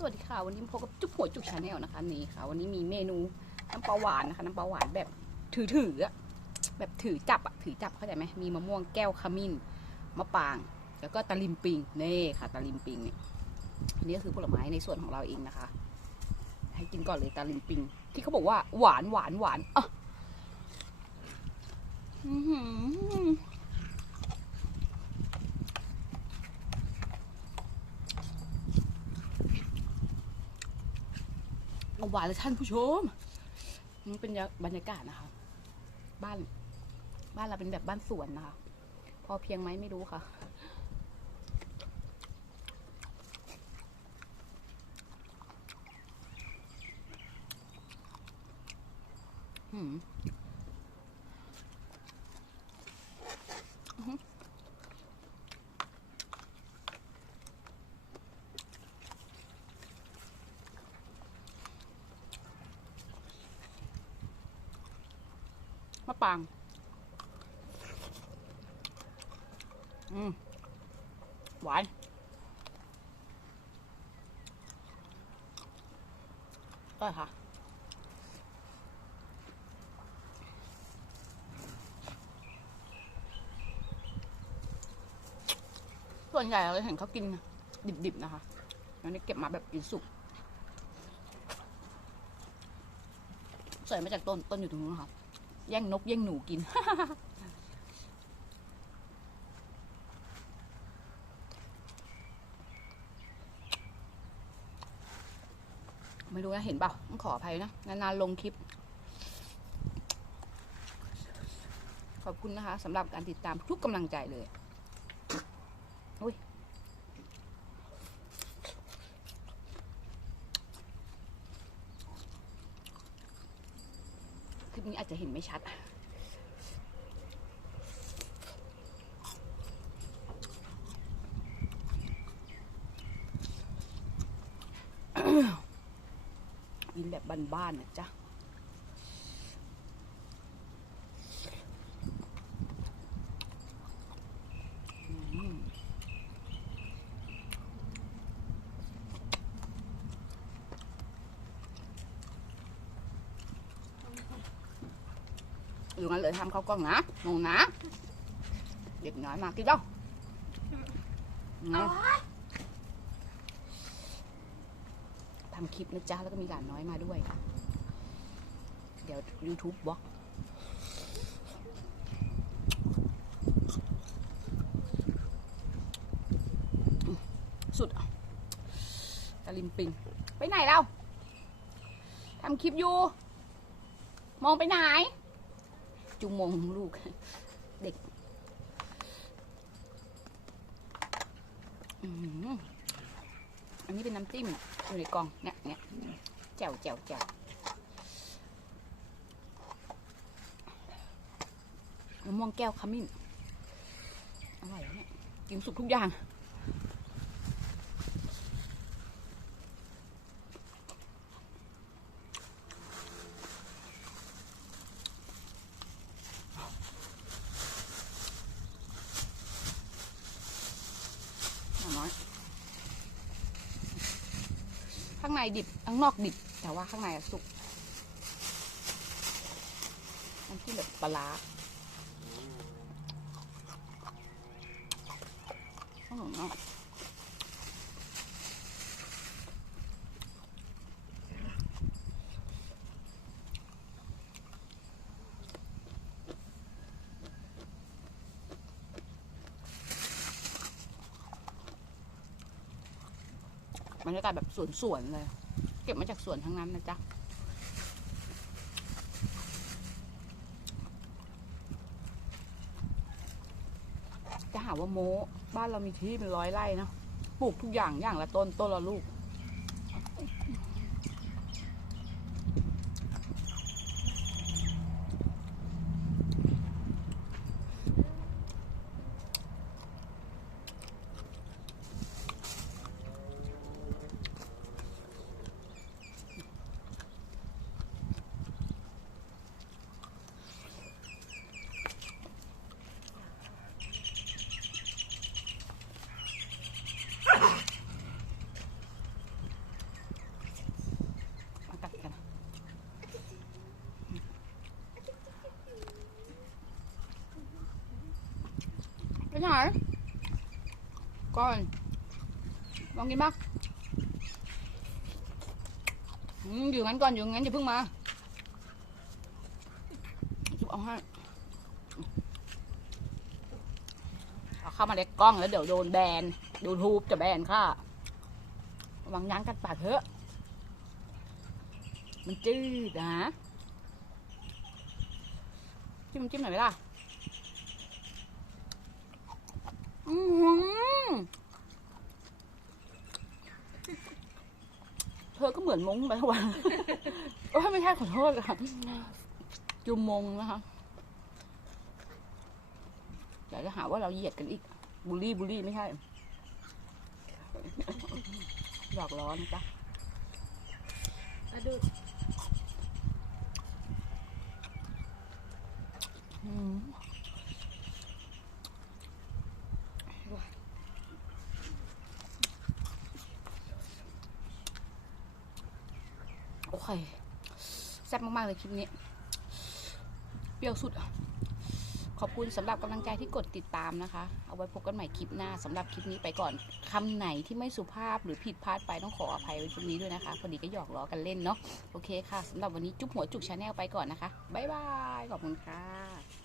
สวัสดีค่ะ วันนี้พบกับจุ๊บหัวจุกชาแนลนะคะนี่ค่ะ วันนี้มีเมนูน้ำปลาหวานนะคะน้ำปลาหวานแบบถือถืออะแบบถือจับอะถือจับเข้าใจไหมมีมะม่วงแก้วขมิ้นมะปราง แล้วก็ตะลิมปิงนี่ค่ะตะลิมปิงเนี่ยอันนี้ก็คือผลไม้ในส่วนของเราเองนะคะ ให้กินก่อนเลยตะลิมปิง ที่เขาบอกว่าหวานหวานหวานอะ หวานเลยท่านผู้ชมนี่เป็นบรรยากาศนะคะ บ้าน บ้านเราเป็นแบบบ้านสวนนะคะ พอเพียงไหมไม่รู้ค่ะ อืม มะปาง อืม หวาน ก็ค่ะ ส่วนใหญ่เราเห็นเขากินดิบๆนะคะอันนี้เก็บมาแบบกินสุกสวยมาจากต้น ต้นอยู่ตรงนู้นค่ะ แย่งนกแย่งหนูกิน ไม่รู้นะเห็นเปล่าต้องขออภัยนะ นานๆลงคลิป ขอบคุณนะคะสำหรับการติดตามทุกกำลังใจเลยอุ้ย ค ลิปนี้อาจจะเห็นไม่ชัด กินแบบบ้านๆนะจ๊ะ อืม อยู่งั้นเลยทำข้ากล้องนะงงนะ เด็กน้อยมากินเจ้านะทำคลิปนะจ๊ะแล้วก็มีหลานน้อยมาด้วย เดี๋ยว YouTube บล็อกสุดอะตะลิมปิง ไปไหนเราทำคลิปอยู่ มองไปไหน จุมงลูก เด็กอันนี้เป็นน้ำจิ้มอยู่ในกล่องเนี่ยเนี่ยแจ่วแจ่วแจ่วมะม่วงแก้วขมิ้นอร่อยเนี่ยกินสุกทุกอย่างางในดิบข้างนอกดิบ แต่ว่าข้างในอะสุกมันที่แบบปลาร้าข้างนอ บรรยากาศแบบสวนๆเลย เก็บมาจากสวนทั้งนั้นนะจ๊ะจะหาว่าโม้บ้านเรามีที่เป็นร้อยไร่นะปลูกทุกอย่างอย่างละต้นต้นละลูก อ ไปไหนก่อนลองกินบ้างอยู่งั้นก่อนอยู่งั้นอย่าเพิ่งมาจุบเอาให้เอาเข้ามาในกกล้องแล้วเดี๋ยวโดนแบนดูทูบจะแบนค่ะระวังยั้งกันปากเถอะมันจืดนะจิ้มจิ้มหน่อยไหมล่ะ อือหือเธอก็เหมือนมงไปทุกวันโอ้ยไม่ใช่ขอโทษค่ะจุมมงนะคะอยากจะหาว่าเราเหยียดกันอีก บูลลี่บูลลี่ไม่ใช่หยอกล้อนะจ๊ะอะดู อืม โอเคแซ่บมาก ๆ เลยคลิปนี้ เปรี้ยวสุด ขอบคุณสำหรับกำลังใจที่กดติดตามนะคะ เอาไว้พบกันใหม่คลิปหน้าสำหรับคลิปนี้ไปก่อนคำไหนที่ไม่สุภาพหรือผิดพลาดไปต้องขออภัยไว้ตรงนี้ด้วยนะคะ พอดีก็หยอกล้อกันเล่นเนาะโอเคค่ะสำหรับวันนี้จุ๊บหัวจุกชาแนลไปก่อนนะคะบ๊ายบายขอบคุณค่ะ